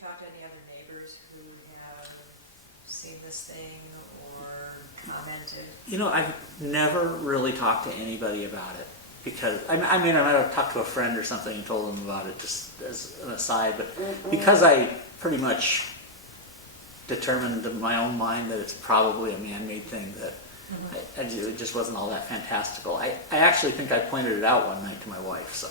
talked to any other neighbors who have seen this thing or commented? You know, I've never really talked to anybody about it because, I mean, I might have talked to a friend or something and told them about it just as an aside, but because I pretty much determined in my own mind that it's probably a man-made thing, that it just wasn't all that fantastical. I actually think I pointed it out one night to my wife, so,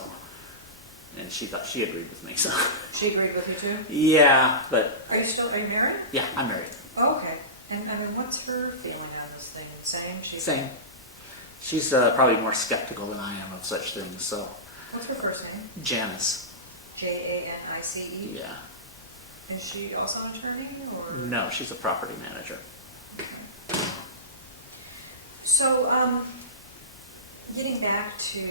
and she agreed with me, so. She agreed with you too? Yeah, but. Are you married? Yeah, I'm married. Oh, okay. And I mean, what's her feeling on this thing? Same? Same. She's probably more skeptical than I am of such things, so. What's her first name? Janice. Janice? Yeah. Is she also an attorney, or? No, she's a property manager. Okay. So, getting back to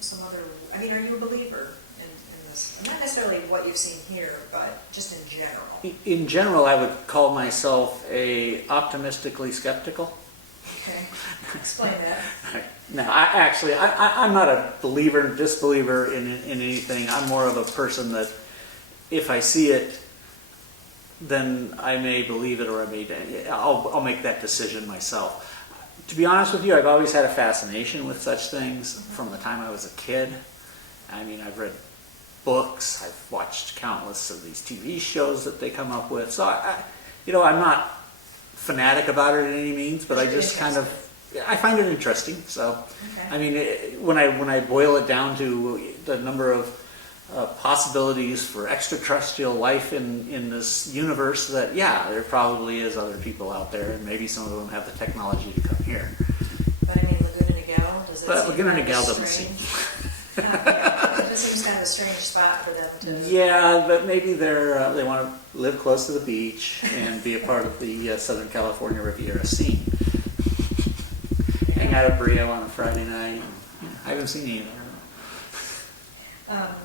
some other, I mean, are you a believer in this? Not necessarily what you've seen here, but just in general. In general, I would call myself a optimistically skeptical. Okay, explain that. No, I'm not a believer, disbeliever in anything. I'm more of a person that if I see it, then I may believe it, or I'll make that decision myself. To be honest with you, I've always had a fascination with such things from the time I was a kid. I mean, I've read books, I've watched countless of these TV shows that they come up with. So, I'm not fanatic about it in any means, but I just I find it interesting. So, okay. I mean, when I boil it down to the number of possibilities for extraterrestrial life in this universe, that there probably is other people out there, and maybe some of them have the technology to come here. But I mean, Laguna Niguel, does it but seem Laguna kind Niguel of doesn't strange? seem. It just seems kind of a strange spot for them to. Yeah, but maybe they want to live close to the beach and be a part of the Southern California Riviera scene. Hang out at Brio on a Friday night. I haven't seen any of them.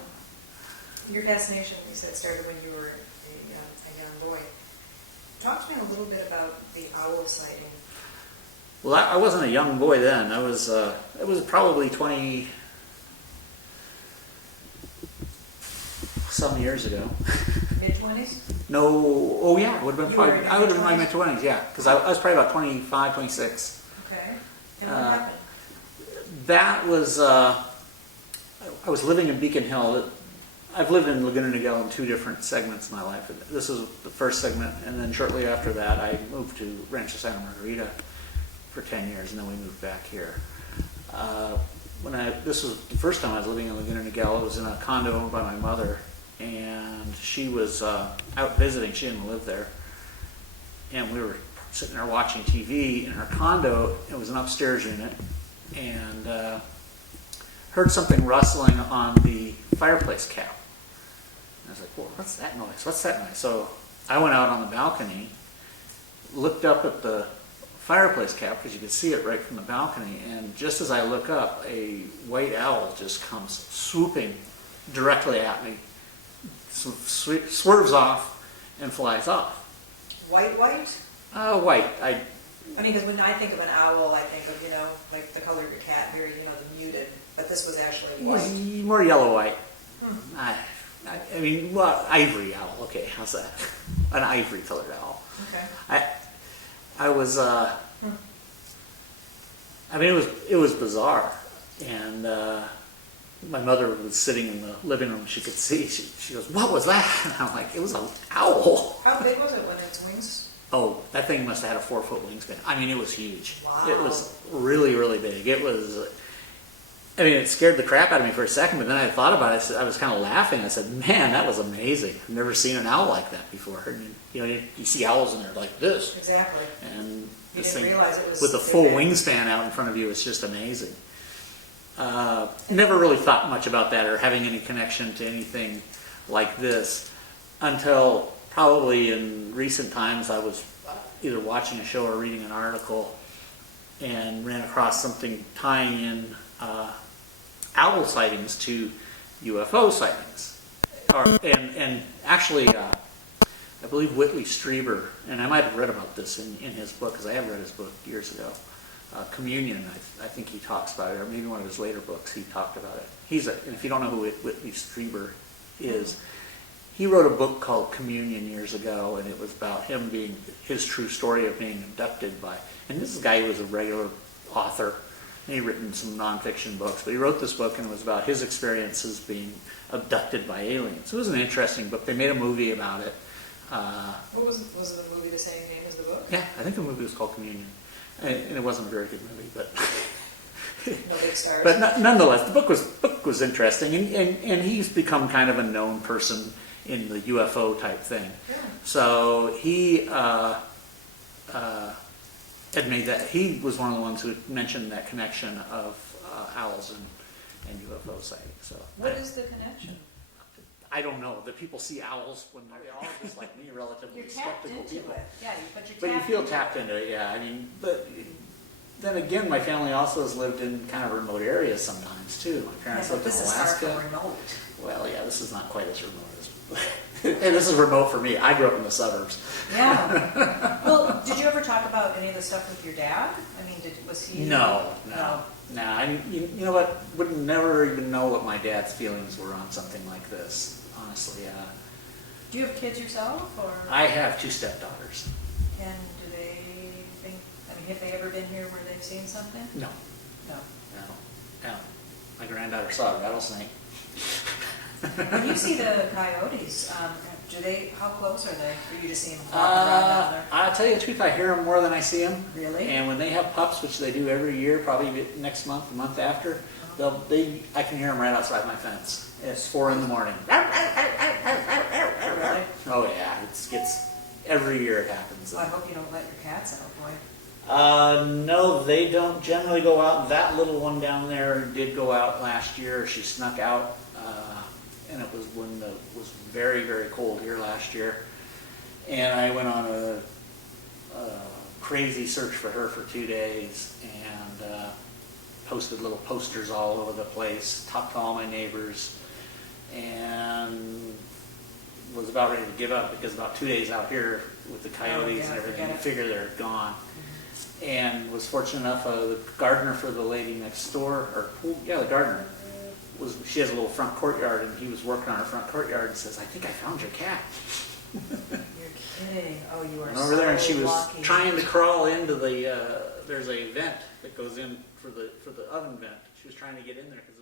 Your fascination, you said, started when you were a young boy. Talk to me a little bit about the owl sighting. Well, I wasn't a young boy then. It was probably 20 some years ago. Mid-20s? No, oh yeah, I would have been I would have been in my mid-20s, yeah, because I was probably about 25, 26. Okay. And what happened? That was, I was living in Beacon Hill. I've lived in Laguna Niguel in two different segments of my life. This was the first segment, and then shortly after that, I moved to Rancho Santa Margarita for 10 years, and then we moved back here. This was the first time I was living in Laguna Niguel. It was in a condo owned by my mother, and she was out visiting. She didn't live there, and we were sitting there watching TV in her condo. It was an upstairs unit, and heard something rustling on the fireplace cap. I was like, well, what's that noise? What's that noise? So I went out on the balcony, looked up at the fireplace cap because you could see it right from the balcony, and just as I look up, a white owl just comes swooping directly at me, swerves off, and flies off. White? White. I mean, because when I think of an owl, I think of, like the color of your cat, very, the muted, but this was actually white. More yellow-white. I mean, well, ivory owl. Okay, how's that? An ivory-colored owl. Okay. I was. I mean, it was bizarre, and my mother was sitting in the living room. She could see. She goes, "What was that?" And I'm like, "It was an owl." How big was it when its wings? Oh, that thing must have had a 4-foot wingspan. I mean, it was huge. Wow. It was really, really big. It was. I mean, it scared the crap out of me for a second, but then I thought about it. I was kind of laughing. I said, "Man, that was amazing. I've never seen an owl like that before." And, you see owls and they're like this. Exactly. And you this didn't thing realize it was with a full wingspan out in front of you is just amazing. Never really thought much about that or having any connection to anything like this until probably in recent times. I was either watching a show or reading an article and ran across something tying in owl sightings to UFO sightings. And actually, I believe Whitley Strieber, and I might have read about this in his book, because I have read his book years ago, Communion, I think he talks about it, or maybe one of his later books he talked about it. And if you don't know who Whitley Strieber is, he wrote a book called Communion years ago, and it was about him his true story of being abducted by, and this guy was a regular author, and he'd written some nonfiction books, but he wrote this book and it was about his experiences being abducted by aliens. It was an interesting book. They made a movie about it. What was the movie the same name as the book? Yeah, I think the movie was called Communion, and it wasn't a very good movie, but No big stars. but nonetheless, the book was interesting, and he's become kind of a known person in the UFO type thing. Yeah. So he had made that. He was one of the ones who mentioned that connection of owls and UFO sightings. So What is the connection? I don't know. The people see owls when they're all just like me, relatively You're tapped skeptical into people. it. Yeah, but you're But you tapped feel into tapped it. into it, yeah. I mean, but then again, my family also has lived in kind of remote areas sometimes too. My Yeah, parents but lived in this is far Alaska. from remote. Well, yeah, this is not quite as remote as. And this is remote for me. I grew up in the suburbs. Yeah. Well, did you ever talk about any of the stuff with your dad? I mean, was he? No. You know what? Would never even know what my dad's feelings were on something like this. Honestly, Do you have kids yourself, or? I have 2 stepdaughters. And do they think? I mean, have they ever been here where they've seen something? No, No. no. My granddaughter saw a rattlesnake. When you see the coyotes, do they? How close are they? Or you just see them walking around down there? I'll tell you the truth, I hear them more than I see them. Really? And when they have pups, which they do every year, probably next month, the month after, I can hear them right outside my fence. It's 4 in the morning. Really? Oh yeah, it's every year it happens. Well, I hope you don't let your cats out, boy. No, they don't generally go out. That little one down there did go out last year. She snuck out, and it was when it was very, very cold here last year. And I went on a crazy search for her for 2 days, and posted little posters all over the place, talked to all my neighbors, and was about ready to give up because about 2 days out here with the coyotes and everything, you figure they're gone. And was fortunate enough, the gardener for the lady next door, the gardener, she has a little front courtyard, and he was working on her front courtyard and says, "I think I found your cat." You're kidding. Oh, you are And over there, and she was lucky. trying to crawl into the, there's a vent that goes in for the oven vent. She was trying to get in there because